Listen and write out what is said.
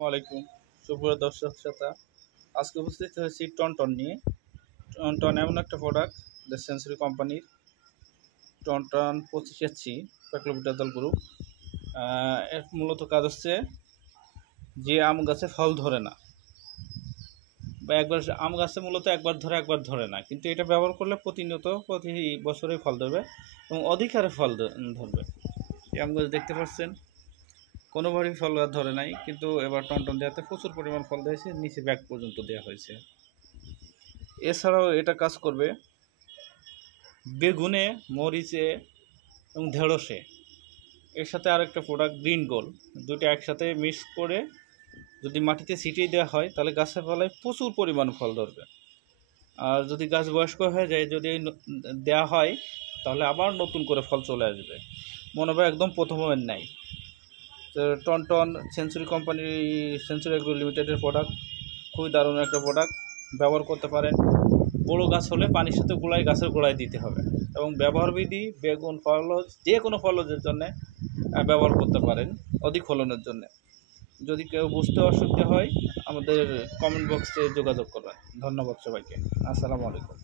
ওয়ালাইকুম সুপ্রিয় দর্শক শ্রোতা, আজকে উপস্থিত হয়েছি টনটন নিয়ে। টনটন এমন একটা প্রোডাক্ট, দ্য সেঞ্চুরি কোম্পানির টনটন 25 প্যাক্লোবিটাজল গ্রুপ। এর মূলত কাজ হচ্ছে যে আম গাছে ফল ধরে না, বা একবার আম গাছে মূলত একবার ধরে না, কিন্তু এটা ব্যবহার করলে প্রতিনিয়ত প্রতি বছরই ফল ধরবে এবং অধিক হারে ফল ধরবে। এই আম গাছ দেখতে পাচ্ছেন কোনোভাবেই ফল গাছ ধরে নাই, কিন্তু এবার টনটন দেওয়াতে প্রচুর পরিমাণ ফল দিয়েছে, নিচে ব্যাগ পর্যন্ত দেওয়া হয়েছে। এছাড়াও এটা কাজ করবে বেগুনে, মরিচে এবং ঢেঁড়সে। এর সাথে আরেকটা প্রোডাক্ট গ্রিন গোল্ড, দুটো একসাথে মিক্স করে যদি মাটিতে ছিটিয়ে দেওয়া হয় তাহলে গাছের ফলায় প্রচুর পরিমাণ ফল ধরবে। আর যদি গাছ বয়স্ক হয়ে যায়, যদি দেওয়া হয় তাহলে আবার নতুন করে ফল চলে আসবে, মনে হবে একদম প্রথমের নাই। টনটন সেঞ্চুরি কোম্পানি, সেঞ্চুরি এগ্রো লিমিটেডের প্রোডাক্ট খুবই দারুণ একটা প্রোডাক্ট, ব্যবহার করতে পারেন। বড়ো গাছ হলে পানির সাথে গাছের গোড়ায় দিতে হবে, এবং ব্যবহার বিধি বেগুন, ফলজ, যে কোনো ফলজের জন্য ব্যবহার করতে পারেন অধিক ফলনের জন্য। যদি কেউ বুঝতে অসুবিধা হয় আমাদের কমেন্ট বক্সে যোগাযোগ করবেন। ধন্যবাদ সবাইকে। আসসালামু আলাইকুম।